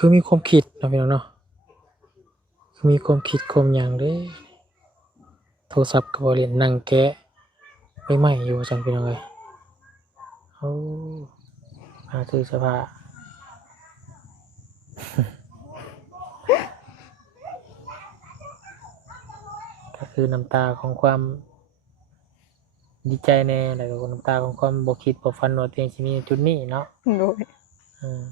คือมีความคิดเนาะพี่น้องเนาะคือมีความคิดความอย่างเด้โทรศัพท์ก็บ่เล่นนั่งแกะไม่ไหม้อยู่จังพี่น้องเอ้ยโอ้หาซื้อเสื้อผ้าก็คือน้ำตาของความดีใจแน่แล้วก็น้ำตาของความบ่คิดบ่ฝันว่าตัวเองสิมีจุดนี้เนาะโดยอืม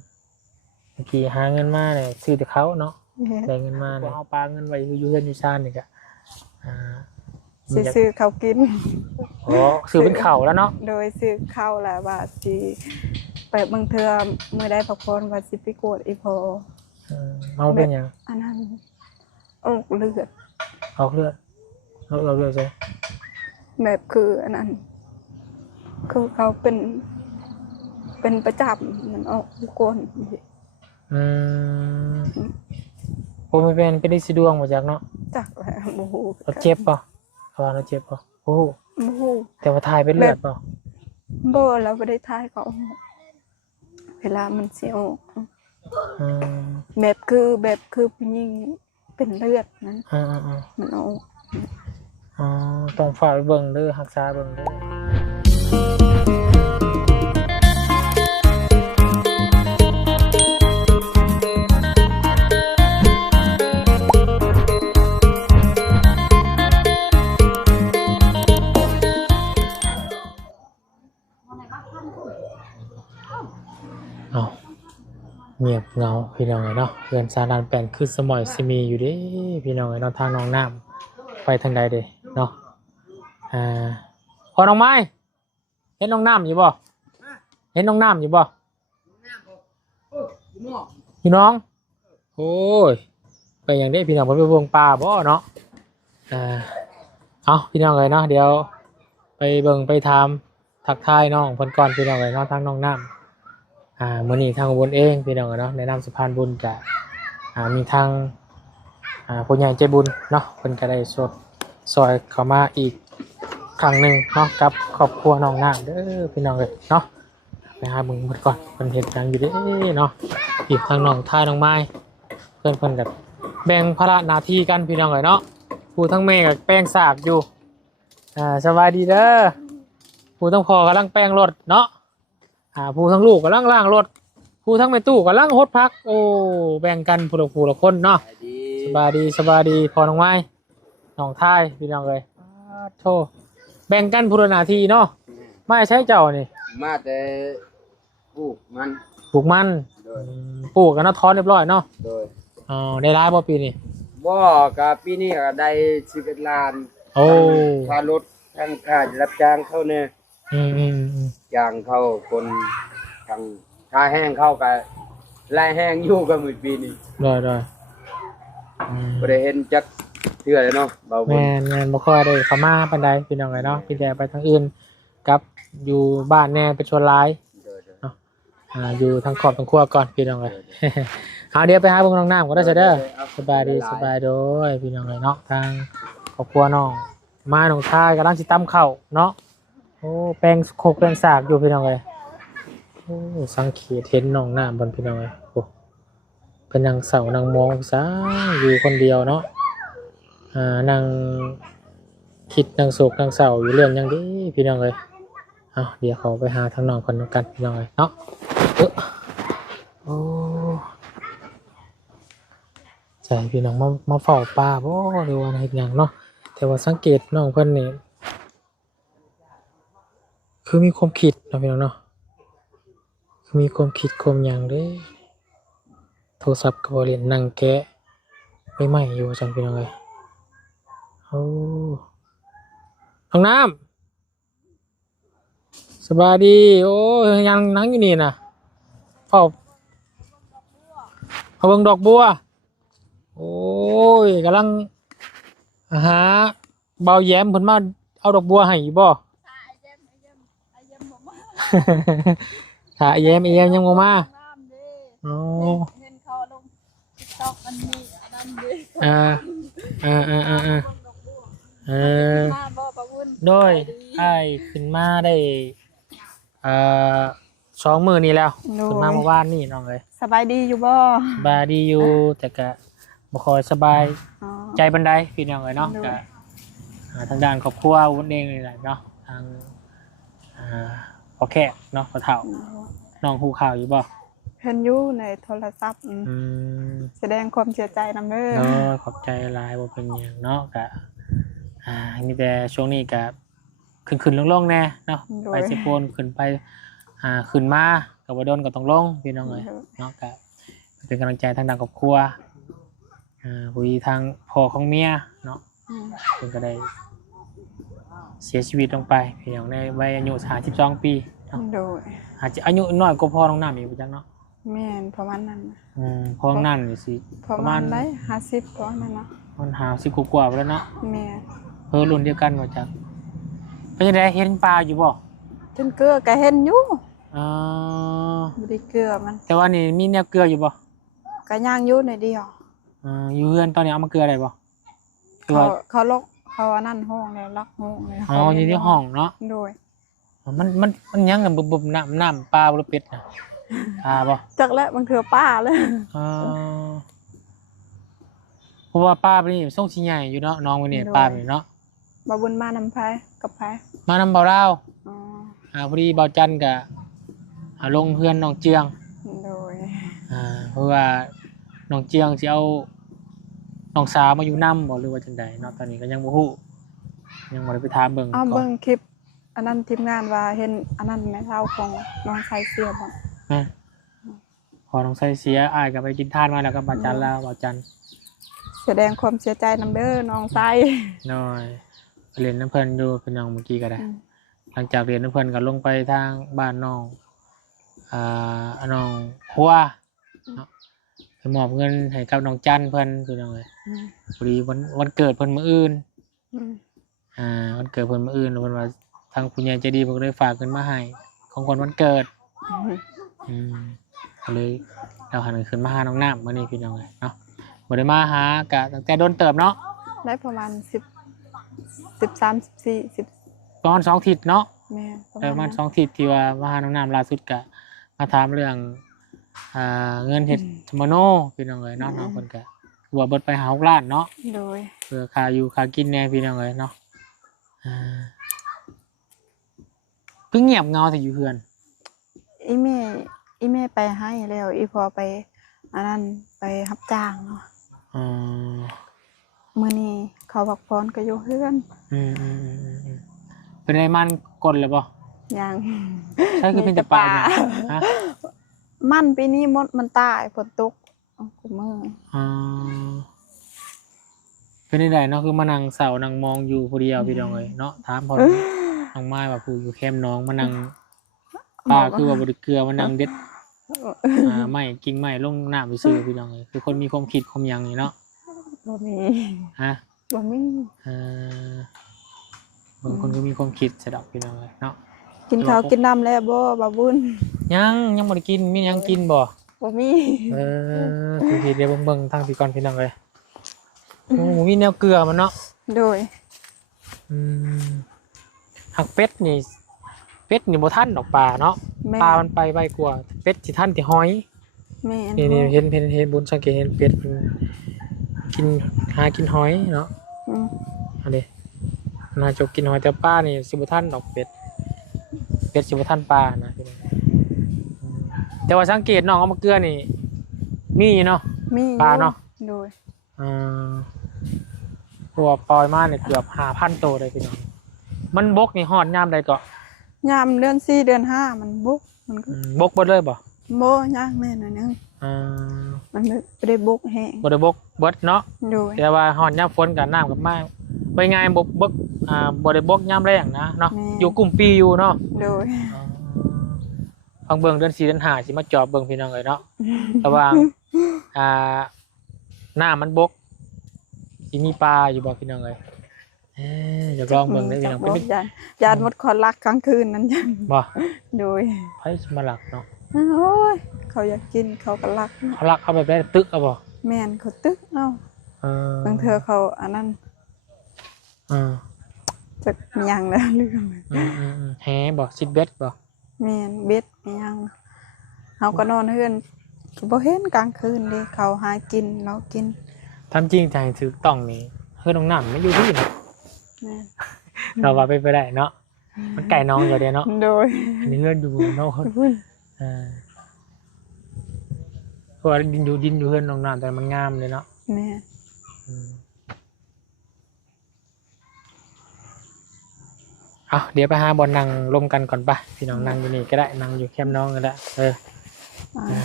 บางทีหาเงินมาเนี่ยซื้อแต่เขาเนาะ แม่ ได้เงินมาเนี่ยเอาปลาเงินไว้อยู่เฮือนอยู่ซ่านนี่ก็อ่า สิซื้อเขาวกิน อ๋อซื้อเป็นข้าวแล้วเนาะ โดยซื้อข้าวแล้วว่าสิไปบางเทื่อมื้อใดพักผ่อนว่าสิไปกวดอีพอ เอาเป็นหยัง อันนั้นออกเลือด ออกเลือดเราเลือดใช่ แบบคืออันนั้นคือเขาเป็นประจำมันออกทุกคน อืมผมไม่เป็นได้สิดวงมาจากเนาะ จักแล้วโมโห เราเจ็บป่ะเราเจ็บป่ะโอ้ โมโห แต่ว่าทายเป็นเลือดป่ะ โบแล้วไม่ได้ทายเขาเวลามันเสียออก อืมแบบคือผู้หญิงเป็นเลือดนั้นมันออก อ๋อต้องฝากไปเบิ่งเด้อรักษาเบิ่งเด้อเอาเงียบเงาพี่น้องเนาะเรือนซาดานแปลนคือสมอยซิมีอยู่เด้พี่น้องเนาะทางน้องน้ำไปทางใดเด้เนาะพอน้องไม้เห็นน้องน้ำอยู่บ่เห็นน้องน้ำอยู่บ่พี่น้องโอ้ยไปอย่างนี้พี่น้องไปวงป่าบ่เนาะเอาพี่น้องเลยเนาะเดี๋ยวไปเบิ่งไปทำทักทายน้องเพิ่นก่อนพี่น้องเลยเนาะทางน้องน้ำมื้อนี้ทางบุญเองพี่น้องเนาะในนามสะพานบุญกะมีทางผู้ใหญ่ใจบุญเนาะเพิ่นก็ได้ซอยเข้ามาอีกครั้งหนึ่งเนาะกับครอบครัวน้องน้ำเด้อพี่น้องเลยเนาะไปหาเบิ่งเพิ่นก่อนเพิ่นเฮ็ดหยังอยู่เด้เนาะอีกทางน้องท่าน้องไม้เพิ่นแบบแบ่งภาระหน้าที่กันพี่น้องเลยเนาะผู้ทั้งแม่ก็แป้งสากอยู่สวัสดีเด้อผู้ทั้งพ่อกำลังแป้งรถเนาะผู้ทั้งลูกกำลังล้างรถผู้ทั้งแม่ตู้กำลังฮดพักโอ้แบ่งกันผู้ละคนเนาะสบายดีพอน้องไม้น้องท้ายพี่น้องเลยโธ่แบ่งกันผู้ละหน้าที่เนาะไม่ใช่เจ้านี่มาแต่ปลูกมัน ปลูกมันปลูกกันเนาะท้อนเรียบร้อยเนาะโดยได้ร้ายบ่ปีนี้บ่กับปีนี้ก็ได้11 ล้านโอ้ค่ารถทั้งค่ารับจ้างเข้าเนี่ยจ้างเข้าคนทางค่าแห้งเข้ากับรายแห้งอยู่กับมื้อปีนี้ได้บ่ได้เห็นจักเทื่อเลยเนาะเบาบุญแม่นบ่ค่อยได้เข้ามาปานใดพี่น้องเอ้ยเนาะพี่แต่ไปทางอื่นกับอยู่บ้านแน่เป็นชวนหลายเนาะอยู่ทางขอบทางครัวก่อนพี่น้องเอ้ยเดี๋ยวไปหาเบิ่งน้องน้ำก็ได้เด้อสบายดีสบายโดยพี่น้องเอ้ยเนาะทางครอบครัวน้องมาน้องชายกำลังสิตำข้าวเนาะโอ้แป้งโคกแป้งสากอยู่พี่น้องเอ้ยโอ้สังเกตเห็นน้องน้ำบนพี่น้องเอ้ยโอ้เป็นนางเสานางมองซะอยู่คนเดียวเนาะนางคิดนางโศกนางเศร้าอยู่เรื่องยังดีพี่น้องเลยเดี๋ยวเขาไปหาทางน้องคนกันพี่น้องเลยเนาะโอ้ใจพี่น้องมาเฝ้าป่าบ่หรือว่าอะไรอย่างเนาะแต่ว่าสังเกตน้องเพิ่นนี่คือมีความคิดเนาะพี่น้องเนาะคือมีความคิดความอย่างเด้โทรศัพท์ก็บ่เล่นนั่งแกะไม่ไหม้อยู่จังพี่น้องเลยโอ้ห้องน้ำสบายดีโอ้ยังนั่งอยู่นี่นะเอาเบิ่งดอกบัวโอ้ยกำลังหาเบาแย้มเพิ่นมาเอาดอกบัวให้บ่ถ้าแย้มยังบ่มาโอ้เห็นเขาลง TikTok มันมีอันนั้นดิโดยขึ้นมาได้ 2 มื้อนี้แล้ว โดย ขึ้นมาเมื่อวานนี่น้องเอ้ย สบายดีอยู่บ่ สบายดีอยู่แต่ก็บ่ค่อยสบาย อ๋อ ใจบันไดพี่น้องเอ้ยเนาะ โดย ก็ทางด้านครอบครัววุ้นเองนี่แหละเนาะทางพ่อแขกเนาะพ่อเฒ่าน้องฮู้ข่าวอยู่บ่ เห็นอยู่ในโทรศัพท์ อืม แสดงความเสียใจนำเด้อ เนาะขอบใจหลายบ่เป็นหยังเนาะก็มีแต่ช่วงนี้ก็ขึ้นๆลงๆแน่เนาะไปสิโพนขึ้นไปขึ้นมาก็บ่โดนก็ต้องลงพี่น้องเอ้ยเนาะก็เป็นกำลังใจทางด้านครอบครัวผู้ที่ทางพ่อของเมียเนาะ เพิ่นก็ได้เสียชีวิตลงไปเพียงในวัยอายุ32 ปีเนาะ โดย อาจจะอายุน้อยกว่าพ่อน้องน้ำอีกบ่จังเนาะ แม่นประมาณนั้น พ่อน้องน้ำนี่สิ ประมาณได้50ประมาณนั้นเนาะ มัน50กว่าๆไปแล้วเนาะ แม่ เพิ่นรุ่นเดียวกันว่าจังเป็นจังได๋เห็นปลาอยู่บ่ จนเกลือก็เห็นอยู่ อ๋อ บ่ได้เกลือมัน แต่ว่านี่มีแนวเกลืออยู่บ่ ก็ย่างอยู่ในเดียว อยู่เฮือนตอนนี้เอามาเกลือได้บ่คือ เขา ว่า เขาล็อกเขาอันนั้นห้องแล้วล็อกห้องเลย อ๋ออยู่ที่ห้องเนาะ โดย มันยังกันบุบๆน้ำปลาบ่เป็ดน่ะบ่ จักแล้วบางเทื่อป้าเลย อ๋อเพราะว่าป้าเป็นนี่ส่งสิใหญ่อยู่เนาะน้องเป็นนี่ป้าเป็นเนาะ บ่บุญมานำไผกับไผม านำเบาเล่าว อ๋อ พอดีเบาจันกับลงเพื่อนน้องเจียง โดย เพราะว่าน้องเจียงสิเอาน้องสาวมาอยู่นำบ่หรือว่าจังใดเนาะตอนนี้ก็ยังบ่ฮู้ยังบ่ได้ไปถามเบิ่ง เอา ก่อ เบิ่ น งคลิปอันนั้นทีมงานว่าเห็นอันนั้นแม่เฒ่าของน้องชายเสียบ่ นะพอน้องใส่เสียอ้ายก็ไปกินทานมาแล้วก็เบาจันแล้วเบาจัน แสดงความเสียใจนำเด้อน้องชาย น้อยไปเรียนน้ำเพิ่นอยู่เป็นน้องเมื่อกี้ก็ได้ หลังจากเรียนน้ำเพิ่นก็ลงไปทางบ้านน้องน้องหัวเนาะไปมอบเงินให้กับน้องจันเพิ่นคือน้องเลยพอดีวันเกิดเพิ่นมื้ออื่นวันเกิดเพิ่นมื้ออื่นแล้วเพิ่นว่าทางผู้ใหญ่ใจดีเพิ่นก็เลยฝากเงินมาให้ของคนวันเกิดก็เลยเราหันขึ้นมาหาน้องน้ำมื้อนี้พี่น้องเลยเนาะบ่ได้มาหากะตั้งแต่โดนเติบเนาะ ได้ประมาณ10 13 14 10ประมาณ2 อาทิตย์เนาะ แม่ ประมาณ2 อาทิตย์ที่ว่ามาหาน้องน้ำล่าสุดก็มาถามเรื่องเงินเฮ็ดสมโนพี่น้องเอ้ยเนาะน้องเพิ่นก็ว่าเบิดไป6 ล้านเนาะ โดย เพื่อค่าอยู่ค่ากินแน่พี่น้องเอ้ยเนาะเพิ่งเงียบเงาแต่อยู่เฮือน อีแม่ไปให้แล้วอีพอไปอันนั้นไปรับจ้างเนาะ อ๋อ มื้อนี้เขาพักผ่อนก็อยู่เฮือน เป็นไอ้มันกลเลยบ่ ยัง ใช่คือเป็นแต่ปลาเนี่ยฮะ มันปีนี้มดมันตายฝนตกกูมือ อ๋อเป็นได้เนาะคือมานั่งเสานั่งมองอยู่ผู้เดียวพี่น้องเอ้ยเนาะถามพอน้องไม้ว่าผู้อยู่แคมป์น้องมานั่งปลาคือว่าบ่ได้เกลือมานั่งเด็ดไม้กิ่งไม้ลงน้ำไปซื้อพี่น้องเอ้ยคือคนมีความคิดความหยังนี่เนาะ บ่มี ฮะ บ่มี บางคนก็มีความคิดสะดอกพี่น้องเลยเนาะ กินข้าวกินน้ำแล้วบ่บ่บุญ ยังบ่ได้กินมียังกินบ่ บ่มี คือพี่เดี๋ยวเบิ่งทางพี่ก่อนพี่น้องเลยโอ้มีแนวเกลือมันเนาะ โดย หักเป็ดนี่บ่ทันดอกปลาเนาะ แม่ ปลามันไปไวกว่าเป็ดสิทันที่หอย แม่ นี่เห็นบุญสังเกตเห็นเป็ดมันกินหากินหอยเนาะอันนี้น่าจะกินหอยแต่ปลานี่สิบ่ทันดอกเป็ดสิบ่ทันปลานะพี่น้องแต่ว่าสังเกตน้องเอามาเกลือนี่มีเนาะ มี ปลาเนาะ โดย ตัวปล่อยมาเนี่ยเกือบ5,000 ตัวเลยพี่น้องมันบกนี่ฮอดยามใดก็ ยามเดือน4เดือน5มันบุกมันก็ บกเบิดเลยบ่ บ่ยากแม่นน่ะนึงมันบ่ได้บุกแห้ง บ่ได้บกเบิดเนาะ โดย แต่ว่าฮอดยามฝนกับน้ำกับมาไปง่ายบ่บกบ่ได้บกยามแล้งนะเนาะอยู่กลุ่มปีอยู่เนาะ โดย ฟังเบิ่งเดือน4เดือน5สิมาจอบเบิ่งพี่น้องเอ้ยเนาะระหว่างน้ามันบกสิมีปลาอยู่บ่พี่น้องเอ้ยอยากลองเบิ่งได้พี่น้องเป็น ยานหมดคนรักกลางคืนนั้นจัง บ่ โดย ไผสิมาลักเนาะ โอ้ยเขาอยากกินเขาก็รัก เขาลักเอาแบบได้ตึกเอาบ่ แม่นเขาตึกเอ้าบางเธอเขาอันนั้นจะมีหยังแล้วลืม แฮบ่ซิดเบ็ดบ่ แม่นเบ็ดอิหยังเฮาก็นอนเฮือนก็บ่เห็นกลางคืนเด้เขาหากินเรากิน ทำจริงใจถูกต้องนี่เฮือนน้องน้ำไม่อยู่ที่นะ แม่น เราว่าไปได้เนาะมันไก่น้องอยู่เดียวเนาะ โดย อันนี้เฮือนอยู่เนาะเพราะว่าดินอยู่เฮือนน้องน้ำแต่มันงามเลยเนาะ แม่ เอาเดี๋ยวไปหาบอลนั่งลมกันก่อนปะพี่น้องนั่งอยู่นี่ก็ได้นั่งอยู่แคมป์น้องก็ได้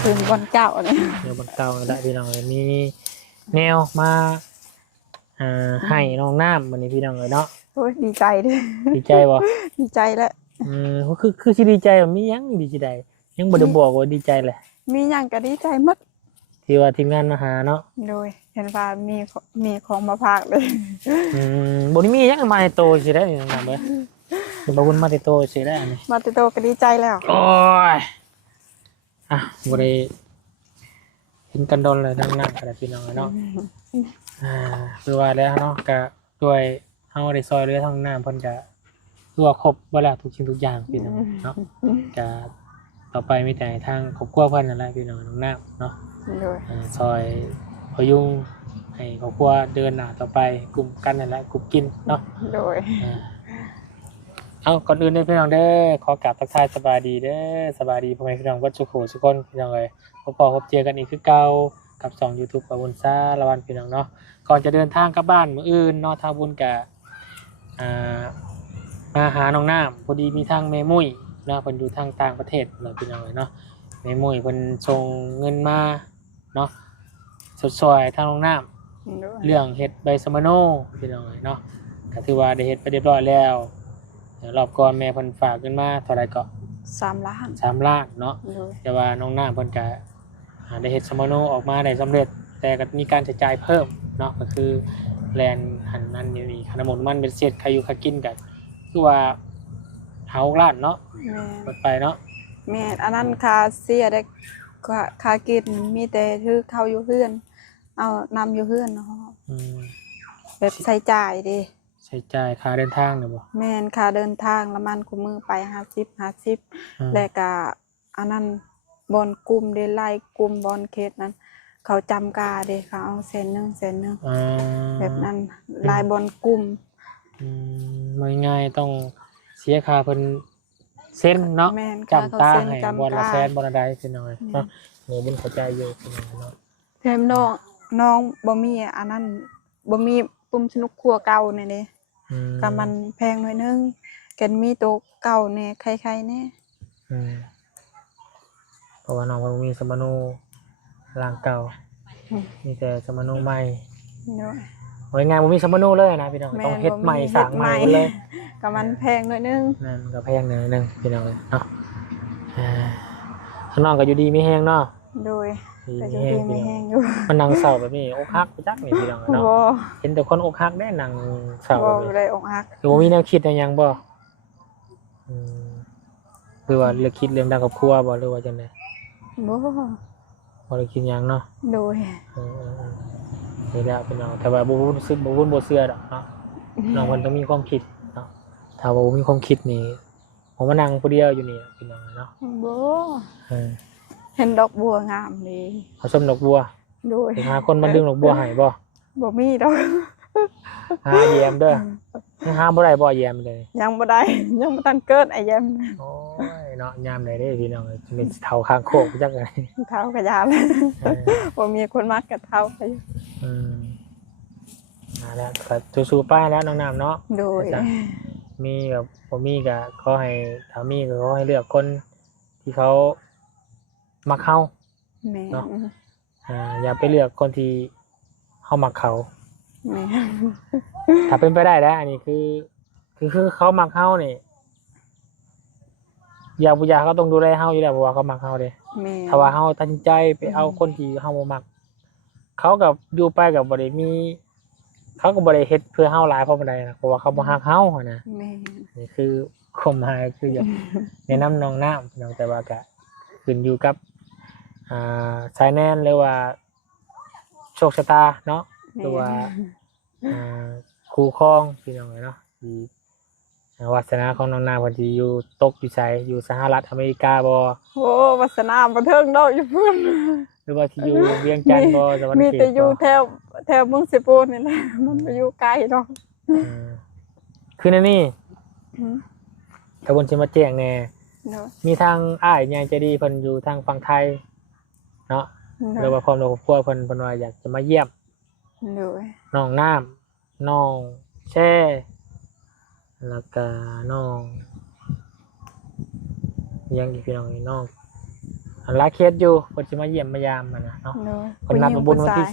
ถึงวันเก่าเนี่ย เดี๋ยวบนเตาก็ได้พี่น้องเลยมีแนวมาให้น้องน้ำวันนี้พี่น้องเลยเนาะ โอ้ยดีใจเด้อ ดีใจบ่ ดีใจแล้ว คือสิดีใจบ่มีหยังดีใจยังบ่ได้บอกว่าดีใจเลย มีหยังก็ดีใจหมด ที่ว่าทีมงานมาหาเนาะ โดยเห็นว่ามีของมาพากเลย บ่ได้มีหยังมาในโตสิได้นี่น้องน้ำเด้อเดี๋ยวบ่วุ่นมาในโตสิได้อันนี้ มาติโตก็ดีใจแล้ว โอ้ยบ่ได้เห็นกันโดนเลยทั้งนั้นก็ได้พี่น้องเลยเนาะคือว่าแล้วเนาะก็ด้วยเฮาได้ซอยเหลือทั้งน้ำเพิ่นก็คือว่าครบบ่แล้วทุกสิ่งทุกอย่างพี่น้องเนาะก็ต่อไปมีแต่ทางครอบครัวเพิ่นนั่นแหละพี่น้องน้องน้ำเนาะ โดย ซอยพยุงให้ครอบครัวเดินหน้าต่อไปกลุ่มกันนั่นแหละกลุ่มกินเนาะ โดย เอาก่อนอื่นเลยพี่น้องเด้อขอกราบทักทายสบายดีเด้อสบายดีพ่อแม่พี่น้องวัดสุโขทุกคนพี่น้องเลยพบเจอกันอีกคือเก่ากับ2 YouTube กับบุญซาละวันพี่น้องเนาะก่อนจะเดินทางกลับบ้านมื้ออื่นเนาะทางบุญกะมาหาน้องน้ำพอดีมีทางแม่มุ้ยเนาะเพิ่นอยู่ทางต่างประเทศเนาะพี่น้องเลยเนาะแม่มุ้ยเพิ่นส่งเงินมาเนาะสดซอยทางน้องน้ำเรื่องเฮ็ดใบสมโนพี่น้องเลยเนาะก็ถือว่าได้เฮ็ดไปเรียบร้อยแล้วรอบก่อนแม่เพิ่นฝากเงินมาเท่าไหร่ก็ 3 ล้าน 3 ล้านเนาะ โดย แต่ว่าน้องน้ำเพิ่นก็ได้เฮ็ดสมโนออกมาได้สำเร็จแต่ก็มีการใช้จ่ายเพิ่มเนาะก็คือแลนหันนั้นนี่ขนมมันเป็นเศษใครอยู่ใครกินกันคือว่า6 ล้านเนาะ แม่ เปิดไปเนาะ แม่อันนั้นค่าเสียได้ค่ากินมีแต่ถือเข้าอยู่เฮือนเอานำอยู่เฮือนเนาะ อืม แบบใช้จ่ายเด้ ใช้จ่ายค่าเดินทางเนี่ยบ่ แม่นค่าเดินทางละมันกูมือไป50แล้วก็อันนั้นบอนกลุ่มเดไลกลุ่มบอนเขตนั้น เขาจำกาเด้เขาเอา100,000 อ่า แบบนั้นลายบอนกลุ่ม ไม่ง่ายต้องเสียค่าเพิ่นเซ็นเนาะ แม่น จำตาให้ จำ บ่ละ ตา แสนบ่ละใดพี่น้อยเนาะหนูบุญเข้าใจอยู่พี่น้อยเนาะ เพิ่มน้องบ่มีอันนั้นบ่มีปุ่มสนุกครัวเก่านี่เด้ก็มันแพงหน่อยนึงกันมีโต๊ะเก่าแน่ใครๆแน่ เพราะว่าน้องมันมีสมโนร่างเก่ามีแต่สมโนใหม่ เนาะ ไว้งานมันมีสมโนเลยนะพี่น้องต้องเฮ็ดใหม่สร้างใหม่เลย ก็มันแพงหน่อยนึง นั่นก็แพงหนึงพี่น้องเลยเนาะข้างนอกก็อยู่ดีไม่แห้งเนาะ โดย ดี แต่ ไม่ อยู่ แห้ง ดีไม่ พี่น้อง แห้งอยู่ มันนั่งเศร้าแบบนี้อกหักไปจักนี่พี่น้องเนาะ บ่ เห็นแต่คนอกหักได้นั่งเศร้า บ่ แบบนี้ ได้อกหัก หรือว่ามีแนวคิดอะไรยังบ่หรือว่าเลือกคิดเรื่องด้านครอบครัวบ่หรือว่าจังได๋ บ่ บ่ได้คิดหยังเนาะ โดย นี่แหละพี่น้องแต่ว่าบ่รู้สึกบ่เชื่อดอกเนาะน้องเพิ่นต้องมีความคิดเนาะถ้าว่าบ่มีความคิดนี่ผมมานั่งผู้เดียวอยู่นี่พี่น้องเนาะ บ่ เออ เห็นดอกบัวงามดี เอาส้มดอกบัว โดย ไปหาคนมาดึงดอกบัวให้บ่ บ่มีดอก หาแยมเด้อยังหาบ่ได้บ่แยมเลย ยังบ่ได้ ยังบ่ทันเกิดไอ้แยม โอ้ยเนาะยามใดเด้พี่น้องจะเป็นเฒ่าข้างโคกจักไง เท้ากระยาบบ่มีคนมักกับเท้าไป มาแล้วก็สู้ๆไปแล้วน้องน้ำเนาะ โดย มีกับบ่มีก็ขอให้ถ้ามีก็ขอให้เลือกคนที่เขามักเฮา แม่ เนาะ อย่าไปเลือกคนที่เฮามักเขา แม่ ถ้าเป็นไปได้แล้วอันนี้คือเขามักเฮานี่อยากบ่อยากเขาต้องดูแลเฮาอยู่แล้วเพราะว่าเขามักเฮาเด้ แม่ ถ้าว่าเฮาตัดสินใจไปเอาคนที่เฮาบ่มักเขากับอยู่ไปกับบ่ได้มีเขาก็บ่ได้เฮ็ดเพื่อเฮาหลายเพราะบ่ได้นะเพราะว่าเขาบ่ฮักเฮาหั้นนะ แม่ นี่คือความหมายคืออยากแนะนำน้องน้ำน้องแต่ว่าก็ขึ้นอยู่กับสายแน่นหรือว่าโชคชะตาเนาะหรือว่าคู่ครองพี่น้องเนาะที่ วาสนาของน้องนาเพิ่นสิอยู่ตกอยู่ไสอยู่สหรัฐอเมริกาบ่ โอ้วาสนาบ่เทิงดอกอยู่เพิ่น หรือว่าสิอยู่เวียงจันทน์บ่สวรรค์ มี เข แต่ ต อยู่ บ่ แถวเมืองสิปูนนี่แหละมันบ่อยู่ไกลดอก คือในนี่ อืม ถ้าเพิ่นสิมาแจ้งแหน่ เนาะ มีทางอ้ายใหญ่ใจดีเพิ่นอยู่ทางฝั่งไทยเนาะหรือว่าพร้อมกับครอบครัวเพิ่นว่าอยากจะมาเยี่ยม โดย น้องน้ำน้องแช่แล้วก็น้องยังอีกพี่น้องอีกน้องอันลาเคสอยู่เพิ่นสิมาเยี่ยมมายามมันนะเนาะ โดย เพิ่นนัดมาบุญวันที่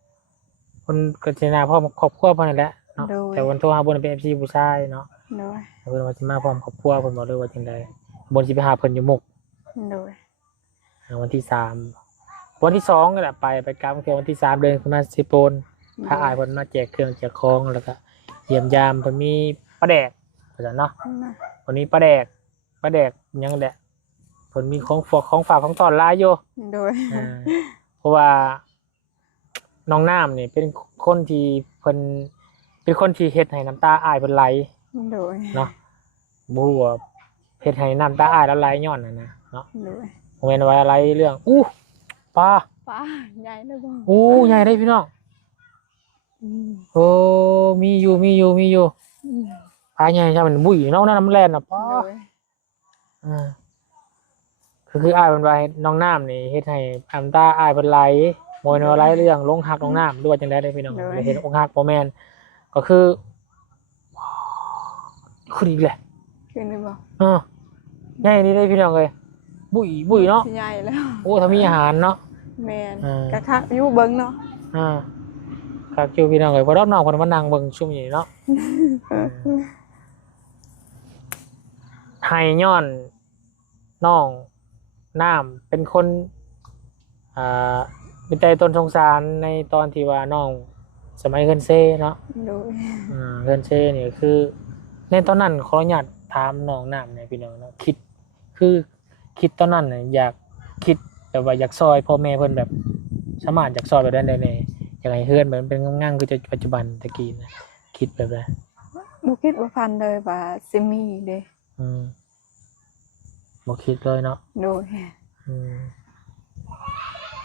3เพิ่นก็สิมาพร้อมครอบครัวเพิ่นนั่นแหละเนาะแต่วันโทรหาบุญเป็น FC ผู้ชายเนาะ โดย เพิ่นว่าสิมาพร้อมครอบครัวเพิ่นบอกเลยว่าจังได๋บุญสิไปหาเพิ่นอยู่มุก โดย วันที่3วันที่2ก็แหละไปกลางเที่ยววันที่3เดินขึ้นมาสิโปนพาอ้ายเพิ่นมาแจกเครื่องแจกของแล้วก็เยี่ยมยามเพิ่นมีปลาแดกว่าซั่นเนาะ วันนี้ปลาแดกยังแหละผลมีของฝากของตอนหลายอยู่ โดย เพราะว่าน้องน้ำนี่เป็นคนที่เพิ่นเป็นคนที่เฮ็ดให้น้ำตาอ้ายเพิ่นไหล โดย เนาะบ่ฮู้ว่าเฮ็ดให้น้ำตาอ้ายแล้วไหลย้อนน่ะนะเนาะ โดย บ่แม่นว่าอะไรเรื่องปลา ป้าใหญ่เลยบ่ ใหญ่ได้พี่น้อง อืม โอ้มีอยู่ปลาใหญ่ใช่มันบุ้ยน้องน้ำแล่นน่ะปลา โดย คืออ้ายเป็นว่าน้องน้ำนี่เฮ็ดให้น้ำตาอ้ายเป็นไหลโมยนว่าไหลเรื่องลงหักน้องน้ำด้วยจังได้พี่น้องเห็นอกหักบ่แม่นก็คือขึ้นอีกแหละ ขึ้นเลยบ่ ใหญ่นี่ได้พี่น้องเลยบุ้ยเนาะ สิใหญ่แล้ว โอ้ถ้ามีอาหารเนาะ แม่นกะคักอยู่เบิ่งเนาะ ครับคิวพี่น้องเลยพอรอบน้องคนมานั่งเบิ่งชุ่มนี้เนาะไห้ย้อนน้องน้ำเป็นคนเป็นใจตนสงสารในตอนที่ว่าน้องสมัยเคินเซ่เนาะ โดย เคินเซ่นี่คือในตอนนั้นขออนุญาตถามน้องน้ำเนี่ยพี่น้องเนาะคิดตอนนั้นเนี่ยอยากคิดแบบว่าอยากซอยพ่อแม่เพิ่นแบบสามารถอยากซอยแบบนั้นได้เนี่ยอยากให้เฮือนเหมือนเป็นง่างๆคือจะปัจจุบันตะกี้นะคิดแบบนั้น บ่คิดบ่พันเลยว่าสิมีเด้ บ่คิดเลยเนาะ โดย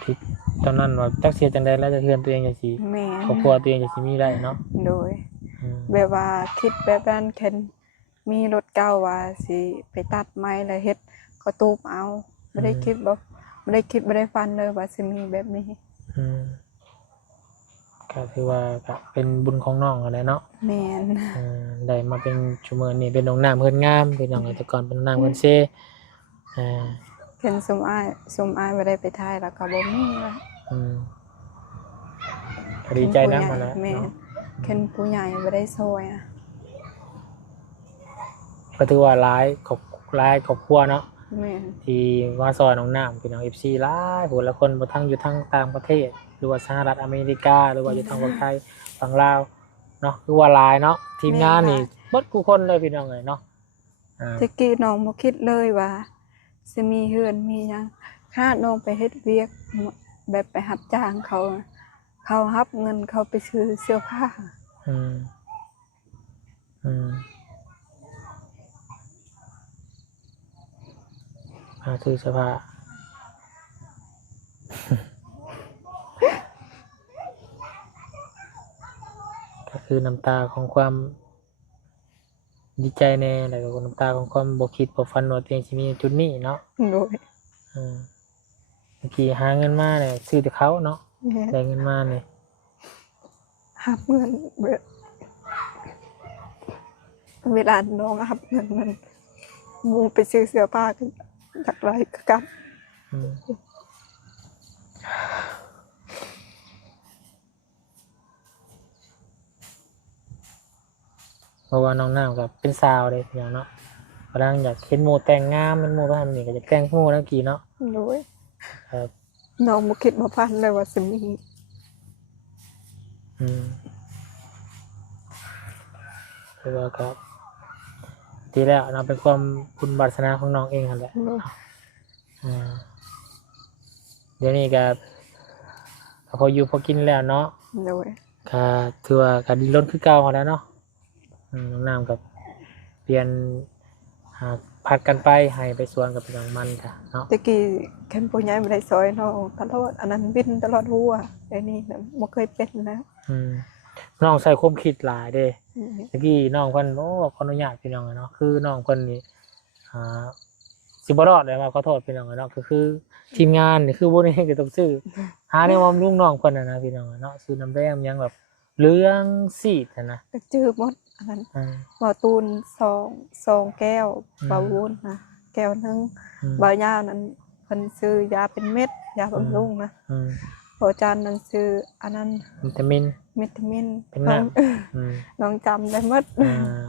คิดตอนนั้นว่าจักเสียจังได๋แล้วจะเฮือนตัวเองจังซี่ แม่น ครอบครัวตัวเองจังสิมีได้เนาะ โดย แบบว่าคิดแบบนั้นแค่นมีรถเก่าว่าสิไปตัดไม้แล้วเฮ็ดก็ตูบเอาบ่ได้คิดบ่ได้ฟันเลยว่าสิมีแบบนี้ ก็คือว่าก็เป็นบุญของน้องอะไรเนาะ แม่น ได้มาเป็นชุมื้อนี้เป็นน้องน้ำเพิ่นงามพี่น้องแต่ก่อนเป็นน้องน้ำเพิ่นเซอ่า เห็นสมอ้ายบ่ได้ไปถ่ายแล้วก็บ่มีว่า ก็ดีใจนะมาแล้ว แม่น เนาะ เห็นผู้ใหญ่บ่ได้ซอยอ่ะ ก็ถือว่าหลายครอบครัวเนาะ แม่น ที่มาซอยน้องน้ำพี่น้อง FC หลายผู้ละคนบ่ทั้งอยู่ทั้งต่างประเทศ หรือว่าสหรัฐอเมริกาหรือว่าอยู่ทางฝั่งไทยฝั่งลาวเนาะคือว่าหลายเนาะทีมงานนี่เบิดทุกคนเลยพี่น้องเอ้ยเนาะ ตะกี้น้องบ่คิดเลยว่าสิมีเฮือนมีหยังถ้าน้องไปเฮ็ดเวียกแบบไปรับจ้างเขาน่ะเขารับเงินเขาไปซื้อเสื้อผ้า ซื้อเสื้อผ้า ก็คือน้ำตาของความดีใจแน่แล้วก็น้ำตาของความบ่คิดบ่ฝันว่าตัวเองสิมีจุดนี้เนาะ โดย บางทีหาเงินมาเนี่ยซื้อแต่เขาเนาะ แม่ ได้เงินมาเนี่ย รับเงินเวลาน้องรับเงินมันหมูไปซื้อเสื้อผ้ากันจากไรก็กัน เพราะว่าน้องน้ำกับเป็นสาวเลยอย่างเนาะกำลังอยากเห็นโมแต่งงามเป็นโมบ้านนี่ก็จะแต่งโมแล้วกี่เนาะ โดย ครับ น้องบ่คิดบ่พันเลยว่าสิมี คือว่าก็ดีแล้วเนาะเป็นความบุญวาสนาของน้องเองนั่นแหละ โดย เดี๋ยวนี้ก็พออยู่พอกินแล้วเนาะ โดย ก็ถือว่าก็ดีล้นคือเก่าแล้วเนาะน้องน้ำกับเป็น ลี่ยนผัดกันไปให้ไปสวนกับพี่น้องมันจ้ะเนาะ ตะกี้แคมผู้ใหญ่บ่ได้ซอยน้องตลอดอันนั้นบินตลอดหัวไอ้นี่น่ะบ่เคยเป็นนะ น้องใส่ความคิดหลายเด้ อืม ตะกี้น้องเพิ่นโอ้ขออนุญาตพี่น้องเนาะคือน้องเพิ่นนี่สิบ่รอดเลยว่าขอโทษพี่น้องเนาะก็คือทีมงานนี่คือบ่ได้ก็ต้องซื้อหาแนวบำรุงน้องเพิ่นน่ะนะพี่น้องเนาะซื้อน้ำแดงยังแบบเหลืองซีดน่ะนะ ก็จื้อหมดอันนั้น อ่า บ่าวตูน2แก้ว อืม บ่าววุ้นนะแก้วหนึง อืม บ่าวยาวนั้นเพิ่นซื้อยาเป็นเม็ดยาบำรุงนะ อืม พอจานนั้นซื้ออันนั้น วิตามิน วิตามิน เป็น น้ น้ อง อืม น้องจำได้หมด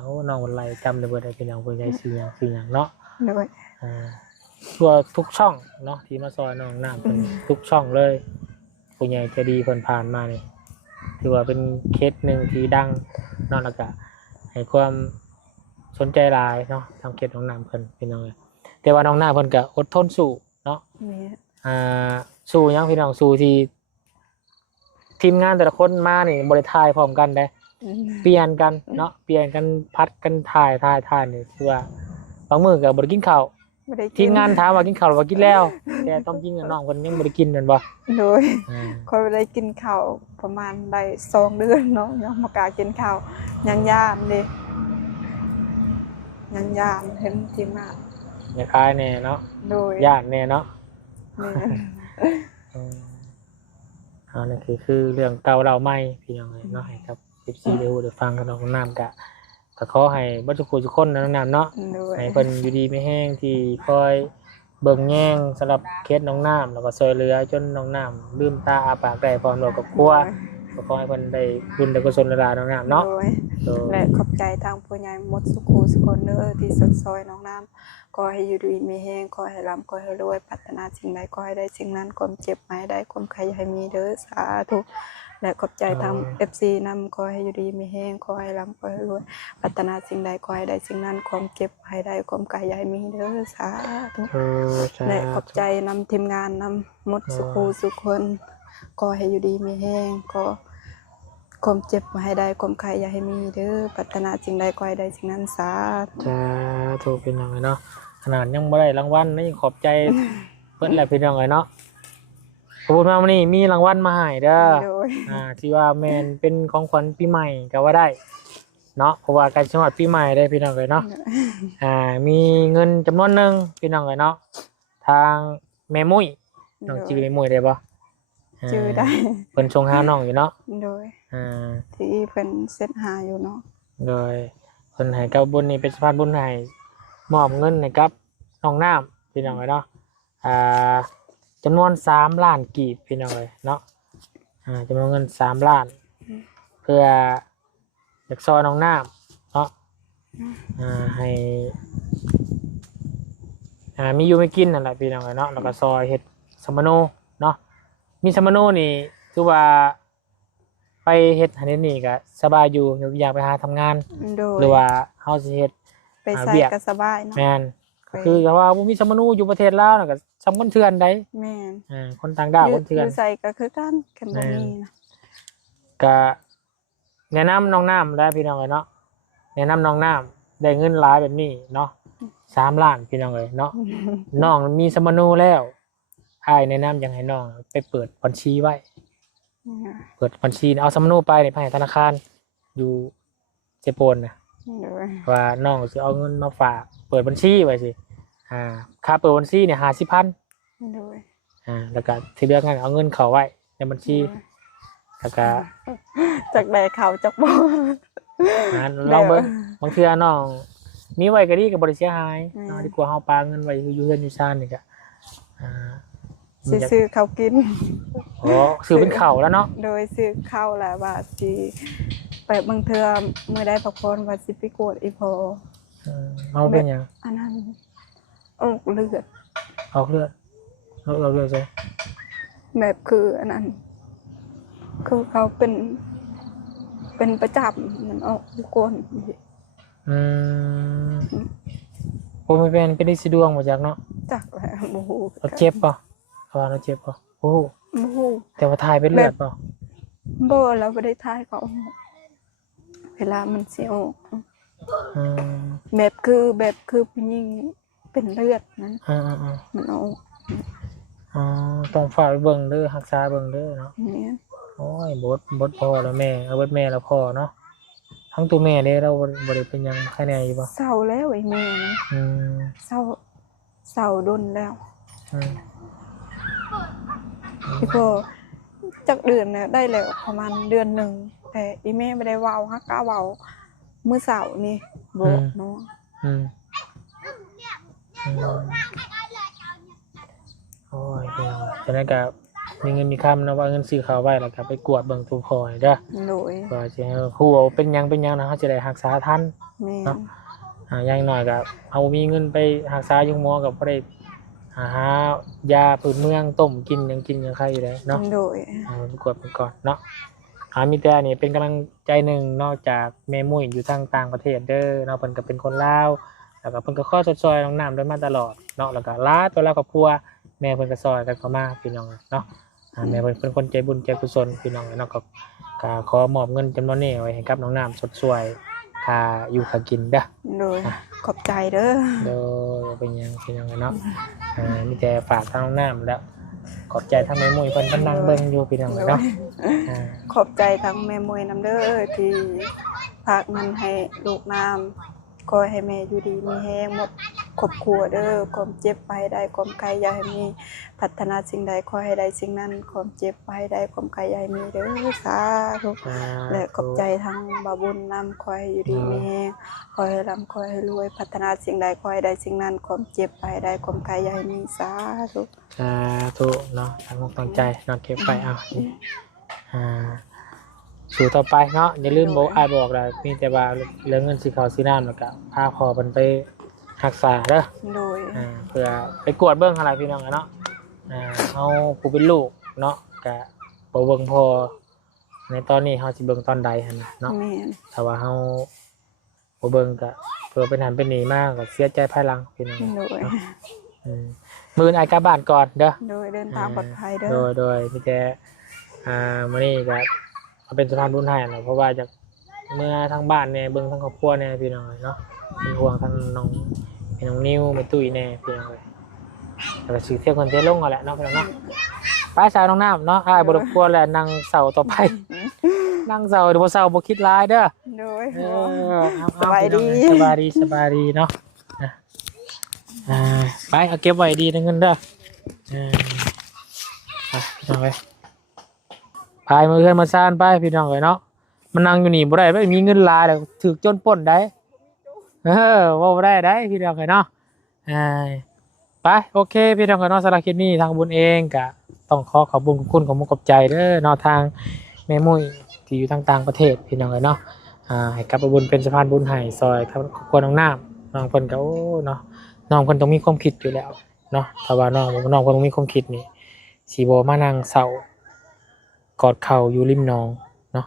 โอ้น้องวันไรจำได้เบิดได้พี่น้องเพิ่นใหญ่ซื้อหยังเนาะ โดย ทั่วทุกช่องเนาะที่มาซอยน้องน้ำเป็นทุกช่องเลยผู้ใหญ่ใจะดีเพิ่นผ่านมานี่ถือว่าเป็นเคสหนึ่งที่ดังเนอกแล้วก็ให้ความสนใจหลายเนาะทางเคสน้องน้ำเพิ่นพี่น้องเอ้ยแต่ว่าน้องน้ำเพิ่นก็อดทนสู้เนาะ นี่ สู้หยังพี่น้องสู้ที่ทีมงานแต่ละคนมานี่บ่ได้ถ่ายพร้อมกันได้ อืม เปลี่ยนกันเนาะเปลี่ยนกันพัดกันถ่ายนี่คือว่าบางมื้อก็บ่ได้กินข้าว บ่ได้ ทีมงานถามว่ากินข้าวหรือว่ากินแล้ว แต่ต้องกินกับน้องคนยังไม่ได้กินนั่นบ่ โดยค่อยบ่ได้กินข้าวประมาณได้2เดือนเนาะยังบ่กล้ากินข้าวยังย่านเด้ยังย่านเห็นทีมงาน อย่าคายแน่เนาะ โดย ญาติแน่เนาะ นี่ นั่นคือเรื่องเก่าเราใหม่พี่น้องเนาะให้ครับ14ได้ฟังกันน้องน้ำก็ขอให้บ่ทุกคนทุกคนนะน้องน้ำเนาะ โดย ให้เพิ่นอยู่ดีไม่แห้งที่คอยเบิ่งแย่งสำหรับเคสน้องน้ำแล้วก็ช่วยเหลือจนน้องน้ำลืมตาอาปากได้พร้อมเรากับครัวก็ขอให้เพิ่นได้บุญได้กุศลเวลาน้องน้ำเนาะ โดยและขอบใจทางผู้ใหญ่หมดสุขูสุคนเด้อที่สดซอยน้องน้ำขอให้อยู่ดีมีแห้งขอให้ร่ำขอให้รวยปรารถนาสิ่งใดขอให้ได้สิ่งนั้นความเจ็บหายได้ความใครอย่าให้มีเด้อสาธุและขอบใจทาง FC นำขอให้อยู่ดีมีแห้งขอให้ร่ำขอให้รวยปรารถนาสิ่งใดขอให้ได้สิ่งนั้นความเจ็บให้ได้ความใครอย่าให้มีเด้อสาธุ และขอบใจนำทีมงานนำหมดสุขูสุคนขอให้อยู่ดีมีแห้งขอความเจ็บมาให้ได้ความใครอย่าให้มีเด้อปรารถนาสิ่งใดขอให้ได้สิ่งนั้นสาธุ จะถูกพี่น้องเนาะขนาดยังบ่ได้รางวัลนี่ยังขอบใจ เพิ่นแหละพี่น้องเนาะขอบคุณมากวันนี้มีรางวัลมาให้เด้อ โดย ที่ว่าแมนเป็นของขวัญปีใหม่ก็ว่าได้เนาะเพราะว่าการจังหวัดปีใหม่ได้พี่น้องเนาะมีเงินจำนวนหนึ่งพี่น้องเนาะทางแม่มุ้ยน้องชื่อแม่มุ้ยได้ปะ ชื่อได้ เพิ่นชงหาน้องอยู่เนาะ โดย อ่า ที่เป็นเซตหาอยู่เนาะ โดยเพิ่นให้กับบุญนี่เป็นสะพานบุญให้มอบเงินให้กับน้องน้ำพี่น้องเนาะจำนวน3 ล้านกีบพี่น้องเนาะจำนวนเงิน3 ล้าน เพื่ออยากซอยน้องน้ำเนาะให้มีอยู่ไม่กินนั่นแหละพี่น้องเนาะแล้วก็ซอยเฮ็ดสมโนเนาะมีสมโนนี่คือว่าไปเฮ็ดอันนี้ก็สบายอยู่อยากไปหาทำงาน โดย หรือว่าเฮาสิเฮ็ด ไปใส่ก็สบายเนาะ แม่นก็คือว่าบ่มีสมโนอยู่ประเทศลาวน่ะก็สำคนเถื่อนได้ แม่น คนต่างดาวคนเถื่อน อยู่ใส่ก็คือกันกันบ่มีนะ ก็แนะนำน้องน้ำได้พี่น้องเนาะแนะนำน้องน้ำได้เงินหลายแบบนี้เนาะ3 ล้านพี่น้องเนาะน้องมีสมโนแล้วอ้ายแนะนำอย่างให้น้องไปเปิดบัญชีไว้เปิดบัญชีเอาสมโนไปในภายธนาคารอยู่เจโปนนะ โดย ว่าน้องจะเอาเงินมาฝากเปิดบัญชีไว้สิค่าเปิดบัญชีเนี่ย50,000 โดย แล้วก็ที่เหลือกันเอาเงินเข้าไว้ในบัญชีแล้วก็ จากใดเขาจากบ่ ลองเบิ่งบางเทื่อน้องมีไว้ก็ดีก็บ่ได้เสียหายดีกว่าเฮาปาเงินไว้อยู่เฮือนอยู่ซ่านนี่ก็ซื้อเขากิน ซื้อเป็นข้าวแล้วเนาะ โดยซื้อข้าวแหละว่าสิไปบางเทื่อมื้อใดพักผ่อนว่าสิไปกวดอีพอ เอาเป็นหยัง อันนั้นออกเลือด เอาเลือดเอาเลือดใช่ แบบคืออันนั้นคือเขาเป็นประจำมันออกทุกคน ผมไม่เป็นได้สิดวงมาจากเนาะ จักแหละโอ้โห เราเจ็บป่ะเราเจ็บป่ะโอ้ โอ้โห แต่ว่าทายเป็นเลือดป่ะ บ่แล้วบ่ได้ทายเขาเวลามันสิออก อืม แบบคือผู้หญิงเป็นเลือดนั้น มันเอา อ๋อต้องฝากไปเบิ่งเด้อรักษาเบิ่งเด้อเนาะ เนี่ย โอ้ยบดพ่อแล้วแม่เอาบดแม่แล้วพ่อเนาะทั้งตัวแม่เด้เราบ่ได้เป็นหยังใครแน่อยู่บ่ เศร้าแล้วไอ้แม่นะ อืม เศร้าดนแล้ว อืม พี่ก็จักเดือนเนี่ยได้แล้วประมาณเดือนหนึ่งแต่อีแม่ไม่ได้เว้าฮักกะเว้ามื้อเสาร์นี่บอกเนาะ อืมอืมโอ้ยพี่น้องฉะนั้นก็มีเงินมีคำนะว่าเงินซื้อข้าวไว้แล้วก็ไปกวดเบิ่งตัวพ่อให้เด้อ โดย ว่าสิให้ครูเอาเป็นหยังนะเขาจะได้รักษาทัน แม่ เนาะ อย่างน้อยก็เอามีเงินไปรักษาอยู่หมอก็บ่ได้หายาพื้นเมืองต้มกินหยังกินหยังใครอยู่ได้เนาะ โดย ไปกวดไปก่อนเนาะมีแต่นี่เป็นกำลังใจหนึ่งนอกจากแม่มุ้ยอยู่ทางต่างประเทศเด้อเนาะเพิ่นก็เป็นคนลาวแล้วก็เพิ่นก็คอยซอยน้องน้ำด้วยมาตลอดเนาะแล้วก็ลาตัวแล้วครอบครัวแม่เพิ่นก็ซอยกันเข้ามาพี่น้องเนาะแม่เพิ่นเป็นคนใจบุญใจกุศลพี่น้องเนาะก็ขอมอบเงินจำนวนนี้ไว้ให้กับน้องน้ำสดสวยค่าอยู่ค่ากินเด้อ โดยขอบใจเด้อ โดยเป็นหยังพี่น้องเนาะมีแต่ฝากทางน้องน้ำแล้วขอบใจทางแม่มุ้ยเพิ่นกำลังเบิ่งอยู่พี่น้องเนาะ ขอบใจทั้งแม่มวยน้ำเด้อที่ฝากเงินให้ลูกน้ำขอให้แม่อยู่ดีมีแห้งหมดครอบครัวเด้อความเจ็บไปได้ความไกลอย่าให้มีพัฒนาสิ่งใดขอให้ได้สิ่งนั้นความเจ็บไปได้ความไกลอย่าให้มีเด้อสาธุและขอบใจทั้งบาบุญนำขอให้อยู่ดีมีแห้งขอให้ร่ำขอให้รวยพัฒนาสิ่งใดขอให้ได้สิ่งนั้นความเจ็บไปได้ความไกลอย่าให้มีสาธุ สาธุเนาะตั้งอกตั้งใจเนาะเก็บไปเอาสู่ต่อไปเนาะอย่าลืมบอกแล้วมีแต่ว่าเรื่องเงินสีขาวสีน้ำแล้วก็พาพ่อมันไปรักษาเด้อ โดย เพื่อไปกวดเบิ้งอะไรพี่น้องเนาะเอาผู้เป็นลูกเนาะกะบ่เบิ้งพอในตอนนี้เฮาสิเบิ้งตอนใดหั่นน่ะเนาะ แม่น ถ้าว่าเฮาบ่เบิ้งก็เพื่อเป็นหันเป็นหนีมากก็เสียใจภายหลังพี่น้อง โดย มื้อนี้กลับบ้านก่อนเด้อ โดยเดินทางปลอดภัยเด้อ โดยมีแต่มื้อนี้ก็เอาเป็นสะพานบุญให้นะเพราะว่าจากเมื่อทางบ้านเนี่ยเบิ่งทางครอบครัวเนี่ยพี่น้องเนาะเป็นห่วงทางน้องนิ้วแม่ตุ้ยแน่พี่น้องเลยแต่ก็สิเที่ยวคนเที่ยวลงเอาแหละเนาะพี่น้องเนาะไปสาวน้องน้ำเนาะอ้ายบ่รบกวนแล้วนั่งเสาต่อไป นั่งเสาเดี๋ยวบ่เสาบ่คิดร้ายเด้อ โดย สบายดีเนาะไปเอาเก็บไว้ดีนะเงินเด้อพี่น้องเลยพายมือเพื่อนมาซ่านไปพี่น้องเลยเนาะมันนั่งอยู่นี่บ่ได้ไม่มีเงินลายแล้วถือจนป่นได้ว่าบ่ได้พี่น้องเลยเนาะไปโอเคพี่น้องเลยเนาะสำหรับคลิปนี้ทางบุญเองก็ต้องขอบุญคุณของมุกขอบใจเด้อเนาะทางแม่มุ้ยที่อยู่ทางต่างประเทศพี่น้องเลยเนาะให้กับบุญเป็นสะพานบุญให้ซอยครอบครัวน้องน้ำน้องเพิ่นก็โอ้เนาะน้องเพิ่นต้องมีความคิดอยู่แล้วเนาะถ้าว่าน้องเพิ่นต้องมีความคิดนี่สิบ่มานั่งเศร้ากอดเข่าอยู่ริมหนองเนาะ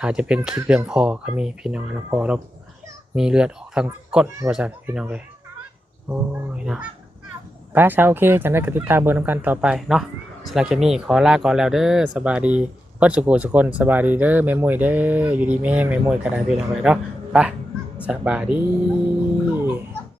อาจจะเป็นคิดเรื่องพ่อก็มีพี่น้องนะพ่อเรามีเลือดออกทางก้นว่าซั่นพี่น้องเลยโอ้ยเนาะไปเช้าโอเคจังได้กติดตามเบอร์นำกันต่อไปเนาะสำหรับคลิปนี้ขอลาก่อนแล้วเด้อสบายดีเพิ่นสุขสุขคนสบายดีเด้อแม่มุ้ยเด้ออยู่ดีแม่แห้งแม่มุ้ยก็ได้พี่น้องเลยเนาะไปสบายดี